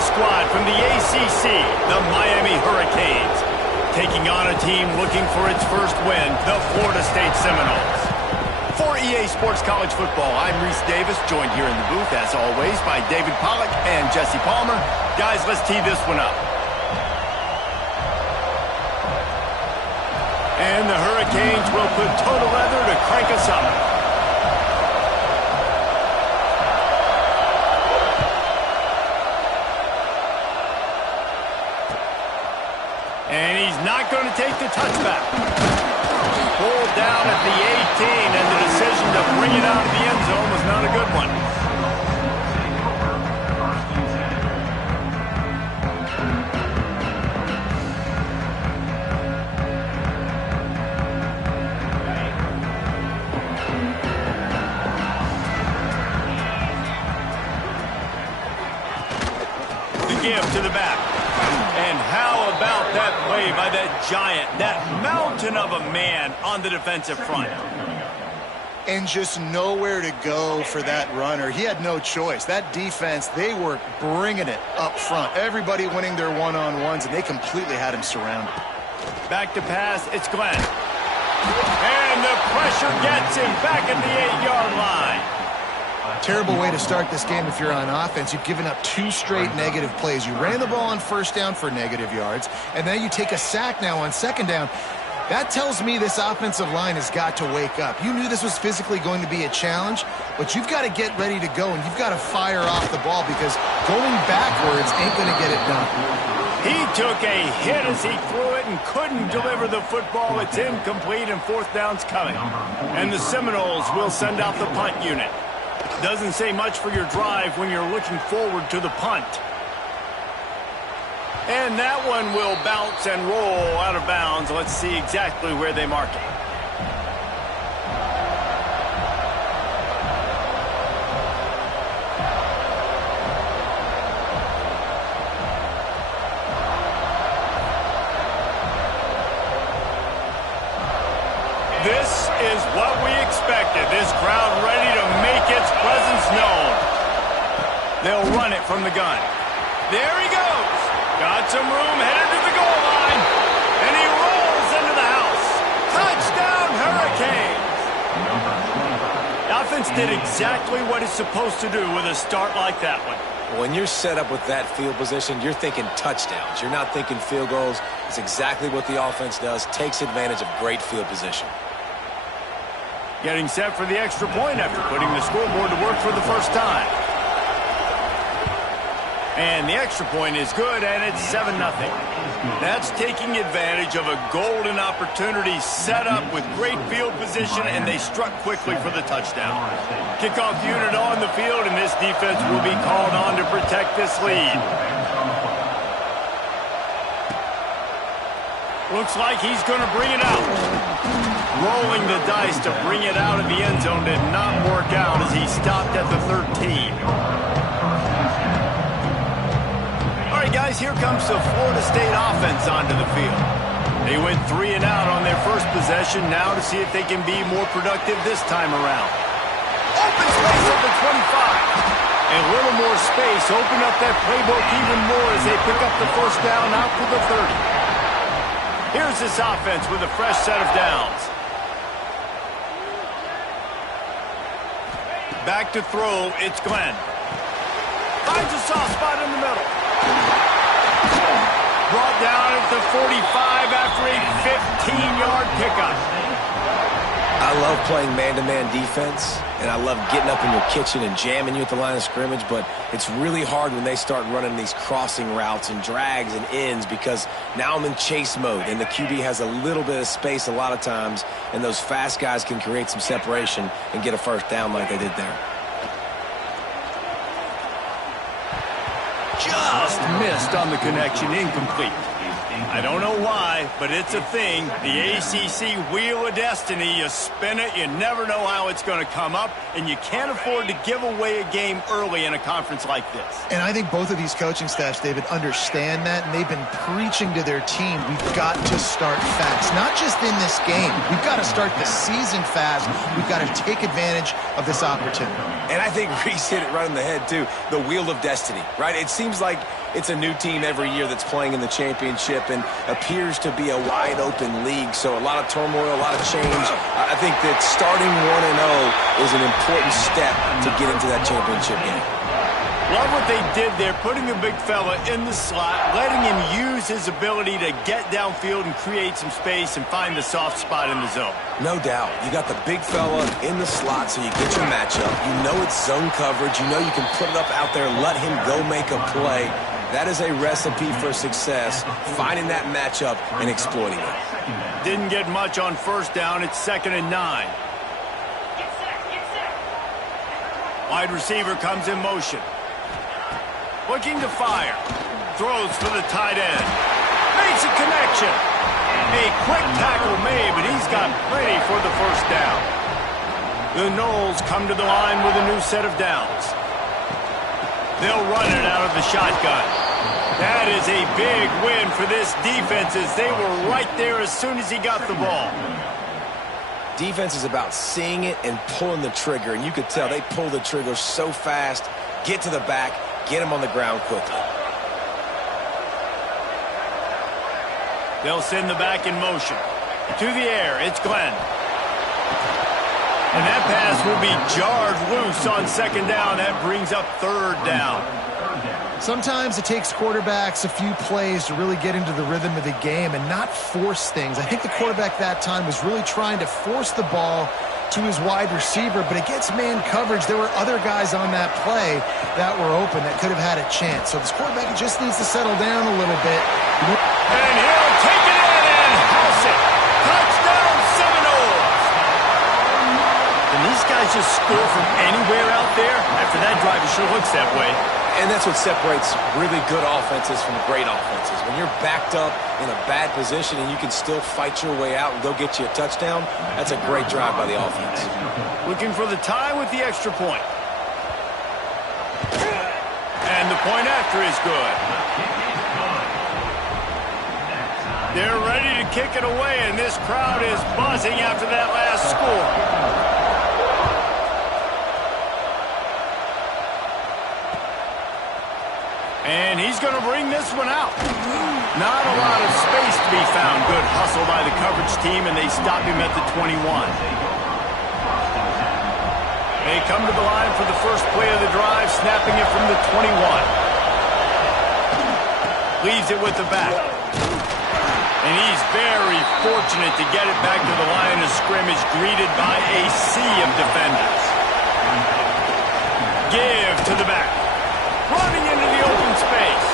a squad from the ACC, the Miami Hurricanes, taking on a team looking for its first win, the Florida State Seminoles. For EA Sports College Football, I'm Reese Davis, joined here in the booth, as always, by David Pollack and Jesse Palmer. Guys, let's tee this one up. And the Hurricanes will put total leather to crank us up. And he's not going to take the touchback. Pulled down at the 18, and the decision to bring it out of the end zone was not a good one. The give to the back. And how about that play by that giant, that mountain of a man on the defensive front? And just nowhere to go for that runner. He had no choice. That defense, they were bringing it up front. Everybody winning their one-on-ones, and they completely had him surrounded. Back to pass, it's Glenn. And the pressure gets him back at the 8-yard line. Terrible way to start this game if you're on offense. You've given up 2 straight negative plays. You ran the ball on first down for negative yards, and then you take a sack now on second down. That tells me this offensive line has got to wake up. You knew this was physically going to be a challenge, but you've got to get ready to go, and you've got to fire off the ball because going backwards ain't going to get it done. He took a hit as he threw it and couldn't deliver the football. It's incomplete, and fourth down's coming. And the Seminoles will send out the punt unit. Doesn't say much for your drive when you're looking forward to the punt. And that one will bounce and roll out of bounds. Let's see exactly where they mark it. This is what we expected. This crowd ready to make its presence known. They'll run it from the gun. There he goes. Got some room, headed to the goal line. And he rolls into the house. Touchdown, Hurricanes. The offense did exactly what it's supposed to do with a start like that one. When you're set up with that field position, you're thinking touchdowns. You're not thinking field goals. It's exactly what the offense does. Takes advantage of great field position. Getting set for the extra point after putting the scoreboard to work for the first time. And the extra point is good, and it's 7-0. That's taking advantage of a golden opportunity set up with great field position, and they struck quickly for the touchdown. Kickoff unit on the field, and this defense will be called on to protect this lead. Looks like he's going to bring it out. Rolling the dice to bring it out of the end zone did not work out as he stopped at the 13. All right, guys, here comes the Florida State offense onto the field. They went 3 and out on their first possession. Now to see if they can be more productive this time around. Open space at the 25. A little more space. Open up that playbook even more as they pick up the first down out to the 30. Here's this offense with a fresh set of downs. Back to throw, it's Glenn. Finds a soft spot in the middle. Brought down at the 45 after a 15-yard pickup. I love playing man-to-man defense, and I love getting up in your kitchen and jamming you at the line of scrimmage, but it's really hard when they start running these crossing routes and drags and ends because now I'm in chase mode, and the QB has a little bit of space a lot of times, and those fast guys can create some separation and get a first down like they did there. Just missed on the connection, incomplete. I don't know why, but it's a thing. The ACC Wheel of Destiny, you spin it, you never know how it's going to come up, and you can't afford to give away a game early in a conference like this. And I think both of these coaching staffs, David, understand that, and they've been preaching to their team, we've got to start fast. Not just in this game. We've got to start the season fast. We've got to take advantage of this opportunity. And I think Reese hit it right on the head, too. The Wheel of Destiny, right? It seems like It's a new team every year that's playing in the championship and appears to be a wide-open league, so a lot of turmoil, a lot of change. I think that starting 1-0 is an important step to get into that championship game. Love what they did there, putting the big fella in the slot, letting him use his ability to get downfield and create some space and find the soft spot in the zone. No doubt. You got the big fella in the slot, so you get your matchup. You know it's zone coverage. You know you can put it up out there, let him go make a play. That is a recipe for success, finding that matchup and exploiting it. Didn't get much on first down. It's 2nd and 9. Wide receiver comes in motion. Looking to fire. Throws for the tight end. Makes a connection. A quick tackle made, but he's got plenty for the first down. The Knowles come to the line with a new set of downs. They'll run it out of the shotgun. That is a big win for this defense as they were right there as soon as he got the ball. Defense is about seeing it and pulling the trigger, and you could tell they pull the trigger so fast, get to the back, get him on the ground quickly. They'll send the back in motion. To the air, it's Glenn. And that pass will be jarred loose on 2nd down. That brings up 3rd down. Sometimes it takes quarterbacks a few plays to really get into the rhythm of the game and not force things. I think the quarterback that time was really trying to force the ball to his wide receiver, but against man coverage, there were other guys on that play that were open that could have had a chance. So this quarterback just needs to settle down a little bit. And he'll take it in and house it. Touchdown, Seminoles. And these guys just score from anywhere out there? After that drive, it sure looks that way. And that's what separates really good offenses from great offenses. When you're backed up in a bad position and you can still fight your way out and go get you a touchdown, that's a great drive by the offense. Looking for the tie with the extra point. And the point after is good. They're ready to kick it away, and this crowd is buzzing after that last score. And he's going to bring this one out. Not a lot of space to be found. Good hustle by the coverage team, and they stop him at the 21. They come to the line for the first play of the drive, snapping it from the 21. Leaves it with the back. And he's very fortunate to get it back to the line of scrimmage, greeted by a sea of defenders. Give to the back. Running into the open space.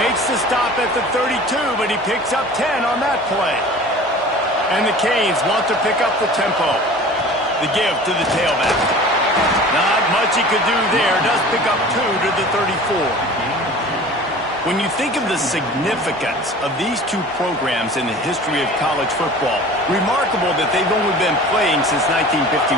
Makes the stop at the 32, but he picks up 10 on that play. And the Canes want to pick up the tempo. The give to the tailback. Not much he could do there. Does pick up 2 to the 34. When you think of the significance of these two programs in the history of college football, remarkable that they've only been playing since 1951.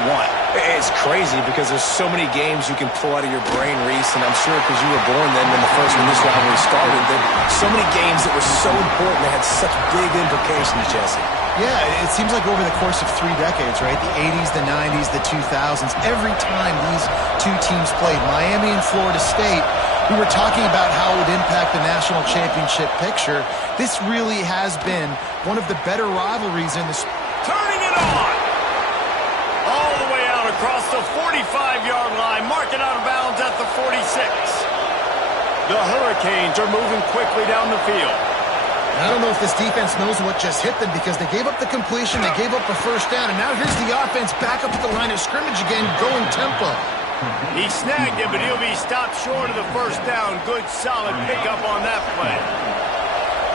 It's crazy because there's so many games you can pull out of your brain, Reese, and I'm sure because you were born then when this rivalry started, that so many games that were so important that had such big implications, Jesse. Yeah, it seems like over the course of 3 decades, right? The 80s, the 90s, the 2000s, every time these two teams played, Miami and Florida State, we were talking about how it would impact the national championship picture. This really has been one of the better rivalries in the sport. Turning it on! All the way out across the 45-yard line. Mark it out of bounds at the 46. The Hurricanes are moving quickly down the field. I don't know if this defense knows what just hit them because they gave up the completion, they gave up a first down, and now here's the offense back up at the line of scrimmage again, going tempo. He snagged it, but he'll be stopped short of the first down. Good, solid pickup on that play.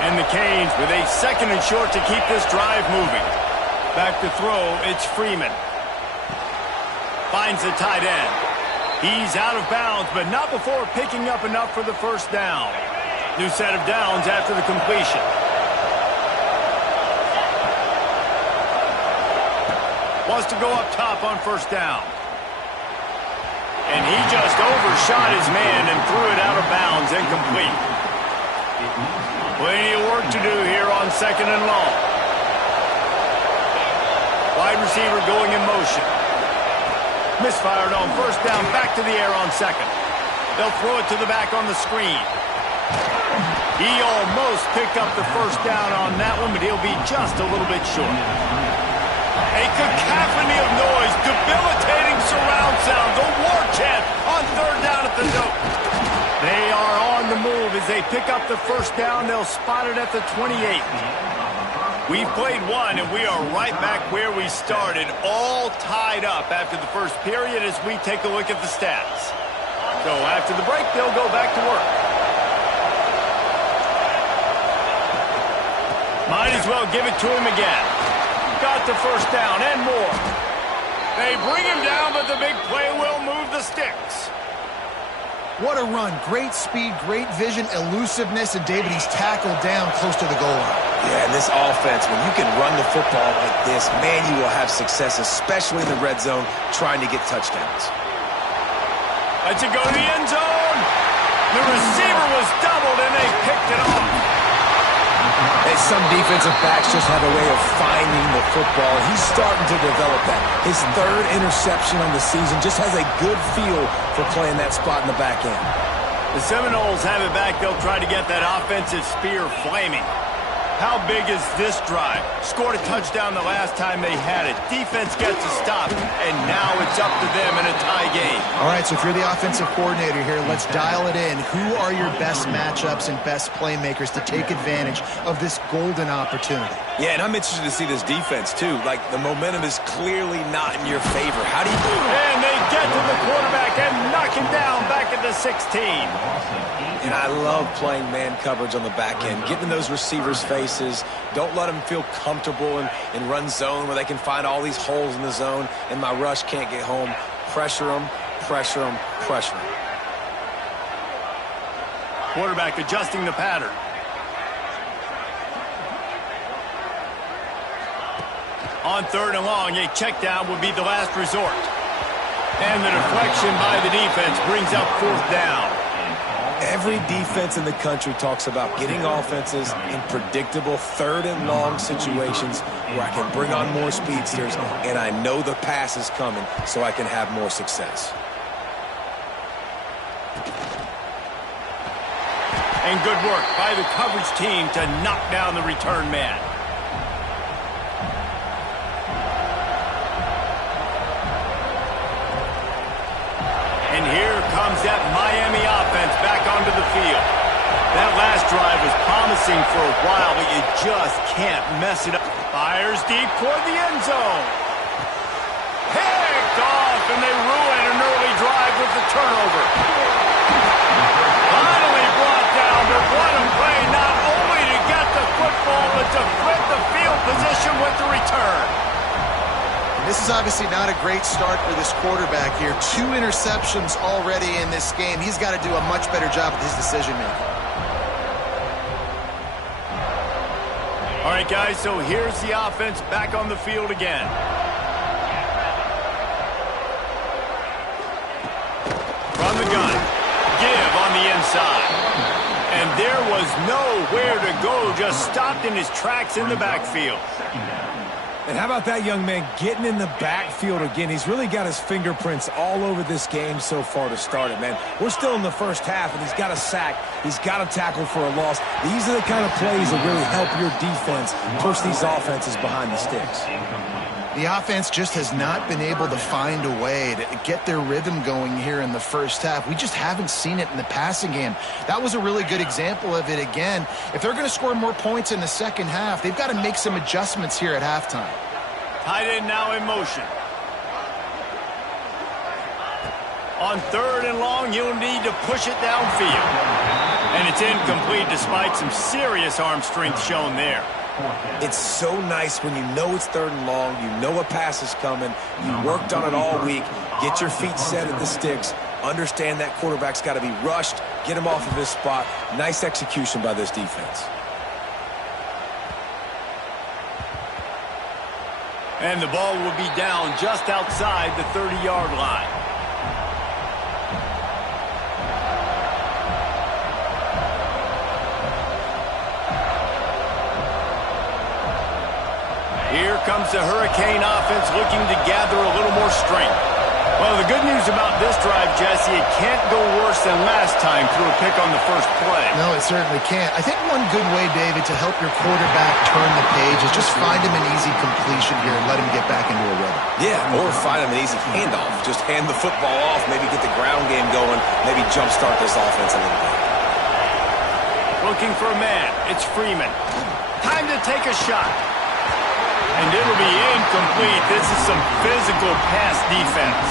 And the Canes with a 2nd and short to keep this drive moving. Back to throw, it's Freeman. Finds the tight end. He's out of bounds, but not before picking up enough for the first down. New set of downs after the completion. Wants to go up top on first down. And he just overshot his man and threw it out of bounds, incomplete. Plenty of work to do here on 2nd and long. Wide receiver going in motion. Misfired on first down, back to the air on 2nd. They'll throw it to the back on the screen. He almost picked up the first down on that one, but he'll be just a little bit short. A cacophony of noise, debilitating surround sound, the war chant on third down at the note. They are on the move as they pick up the first down. They'll spot it at the 28. We've played one, and we are right back where we started, all tied up after the first period as we take a look at the stats. So after the break, they'll go back to work. Might as well give it to him again. Got the first down and more. They bring him down, but the big play will move the sticks. What a run. Great speed, great vision, elusiveness, and David, he's tackled down close to the goal line. Yeah, and this offense, when you can run the football like this, man, you will have success, especially in the red zone, trying to get touchdowns. Let's it go to the end zone. The receiver was doubled, and they picked it off. And some defensive backs just have a way of finding the football. He's starting to develop that. His third interception on the season just has a good feel for playing that spot in the back end. The Seminoles have it back. They'll try to get that offensive spear flaming. How big is this drive? Scored a touchdown the last time they had it. Defense gets a stop, and now it's up to them in a tie game. All right, so if you're the offensive coordinator here, let's dial it in. Who are your best matchups and best playmakers to take advantage of this golden opportunity? Yeah, and I'm interested to see this defense, too. Like, the momentum is clearly not in your favor. How do you do it? And they get to the quarterback and knock him down back at the 16. And I love playing man coverage on the back end, getting in those receivers' faces. Don't let them feel comfortable in run zone where they can find all these holes in the zone and my rush can't get home. Pressure them, pressure them, pressure them. Quarterback adjusting the pattern. On third and long, a check down would be the last resort. And the deflection by the defense brings up fourth down. Every defense in the country talks about getting offenses in predictable third and long situations where I can bring on more speedsters and I know the pass is coming so I can have more success. And good work by the coverage team to knock down the return man. And here comes that Miami offense back onto the field. That last drive was promising for a while, but you just can't mess it up. Fires deep toward the end zone. Picked off, and they ruin an early drive with the turnover. Finally brought down, but what a play, not only to get the football, but to flip the field position with the return. This is obviously not a great start for this quarterback here. 2 interceptions already in this game. He's got to do a much better job with his decision-making. All right, guys, so here's the offense back on the field again. From the gun. Give on the inside. And there was nowhere to go, just stopped in his tracks in the backfield. And how about that young man getting in the backfield again? He's really got his fingerprints all over this game so far to start it, man. We're still in the first half, and he's got a sack. He's got a tackle for a loss. These are the kind of plays that really help your defense push these offenses behind the sticks. The offense just has not been able to find a way to get their rhythm going here in the first half. We just haven't seen it in the passing game. That was a really good example of it again. If they're going to score more points in the second half, they've got to make some adjustments here at halftime. Tight end now in motion. On third and long, you'll need to push it downfield. And it's incomplete despite some serious arm strength shown there. It's so nice when you know it's third and long, you know a pass is coming, you worked on it all week, get your feet set at the sticks, understand that quarterback's got to be rushed, get him off of his spot. Nice execution by this defense. And the ball will be down just outside the 30-yard line. Here comes the Hurricane offense looking to gather a little more strength. Well, the good news about this drive, Jesse, it can't go worse than last time through a pick on the first play. No, it certainly can't. I think one good way, David, to help your quarterback turn the page is just find him an easy completion here and let him get back into a rhythm. Yeah, or find him an easy handoff. Just hand the football off, maybe get the ground game going, maybe jumpstart this offense a little bit. Looking for a man. It's Freeman. Time to take a shot. And it'll be incomplete. This is some physical pass defense.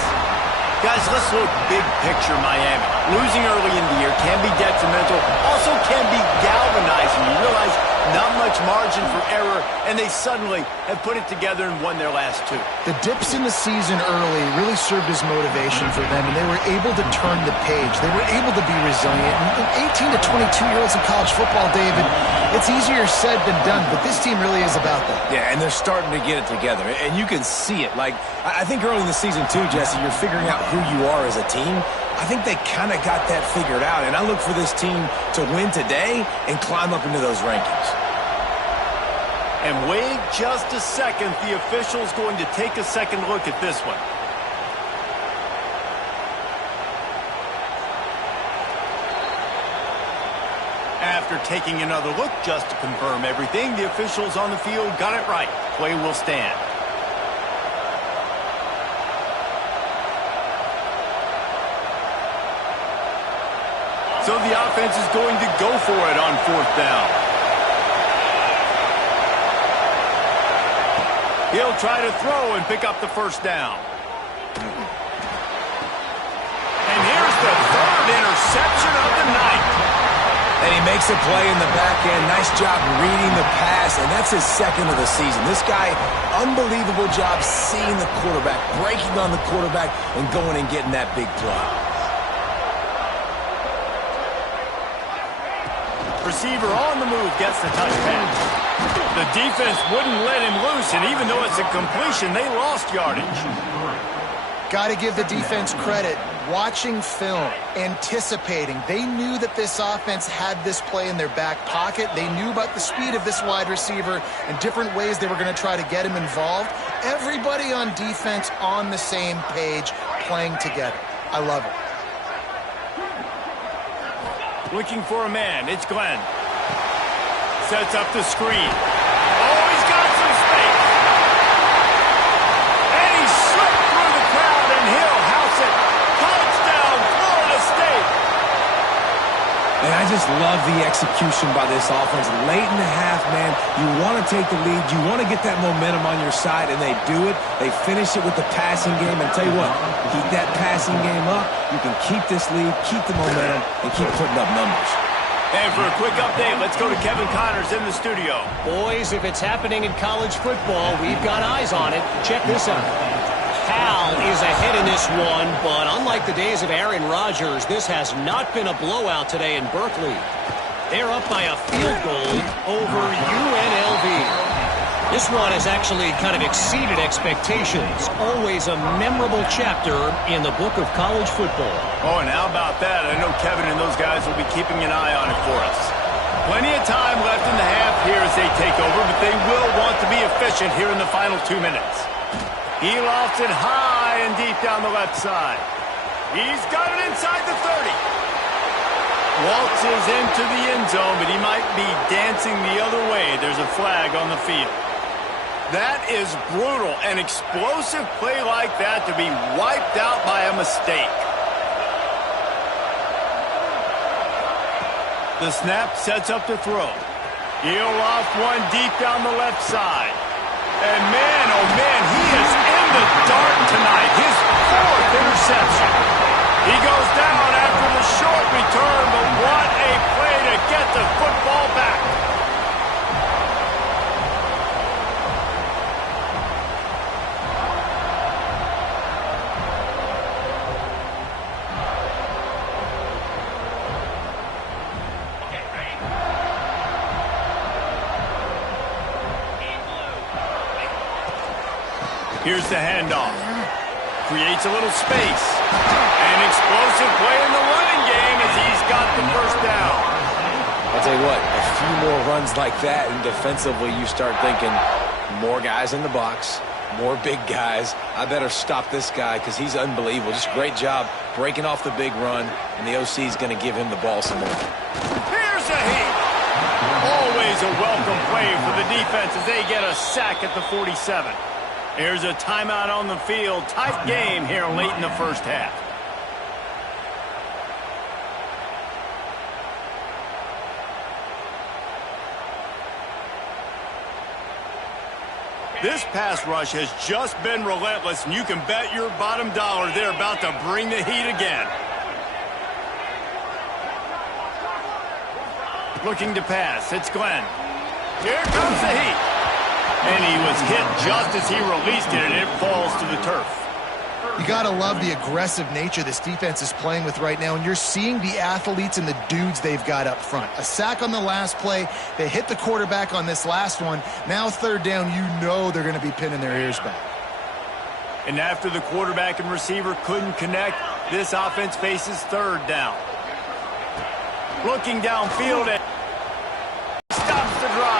Guys, let's look big picture Miami. Losing early in the year can be detrimental, also can be galvanizing. You realize not much margin for error, and they suddenly have put it together and won their last two. The dips in the season early really served as motivation for them, and they were able to turn the page. They were able to be resilient. And 18 to 22-year-olds in college football, David, it's easier said than done, but this team really is about that. Yeah, and they're starting to get it together, and you can see it. Like, I think early in the season, too, Jesse, you're figuring out who you are as a team. I think they kind of got that figured out, and I look for this team to win today and climb up into those rankings. And wait just a second. The official's going to take a second look at this one. After taking another look just to confirm everything, the officials on the field got it right. Play will stand. So the offense is going to go for it on fourth down. He'll try to throw and pick up the first down. And here's the third interception of the night. And he makes a play in the back end. Nice job reading the pass, and that's his second of the season. This guy, unbelievable job seeing the quarterback, breaking on the quarterback, and going and getting that big play. Receiver on the move gets the touchdown. The defense wouldn't let him loose, and even though it's a completion, they lost yardage. Got to give the defense credit. Watching film, anticipating. They knew that this offense had this play in their back pocket. They knew about the speed of this wide receiver and different ways they were going to try to get him involved. Everybody on defense on the same page, playing together. I love it. Looking for a man. It's Glenn. Sets up the screen. Oh, he's got some space. And he slipped through the crowd, and he'll house it. Touchdown, Florida State. And I just love the execution by this offense. Late in the half, man, you want to take the lead. You want to get that momentum on your side, and they do it. They finish it with the passing game. And tell you what, keep that passing game up. You can keep this lead, keep the momentum, and keep putting up numbers. And for a quick update, let's go to Kevin Connors in the studio. Boys, if it's happening in college football, we've got eyes on it. Check this out. Cal is ahead in this one, but unlike the days of Aaron Rodgers, this has not been a blowout today in Berkeley. They're up by a field goal over UNLV. This one has actually kind of exceeded expectations. Always a memorable chapter in the book of college football. Oh, and how about that? I know Kevin and those guys will be keeping an eye on it for us. Plenty of time left in the half here as they take over, but they will want to be efficient here in the final 2 minutes. He lofts it high and deep down the left side. He's got it inside the 30. Waltzes into the end zone, but he might be dancing the other way. There's a flag on the field. That is brutal. An explosive play like that to be wiped out by a mistake. The snap sets up to throw. He'll loft one deep down the left side. And man, oh man, he is in the dark tonight. His fourth interception. He goes down after the short return, but what a play to get the football back. Here's the handoff. Creates a little space. An explosive play in the running game as he's got the first down. I'll tell you what, a few more runs like that, and defensively you start thinking more guys in the box, More big guys. I better stop this guy because he's unbelievable. Just great job breaking off the big run, and the OC is going to give him the ball some more. Here's a heat. Always a welcome play for the defense as they get a sack at the 47. Here's a timeout on the field. Tight game here late in the first half. This pass rush has just been relentless, and you can bet your bottom dollar they're about to bring the heat again. Looking to pass. It's Glenn. Here comes the heat. And he was hit just as he released it, and it falls to the turf. You got to love the aggressive nature this defense is playing with right now, and you're seeing the athletes and the dudes they've got up front. A sack on the last play. They hit the quarterback on this last one. Now third down, you know they're going to be pinning their ears back. And after the quarterback and receiver couldn't connect, this offense faces third down. Looking downfield at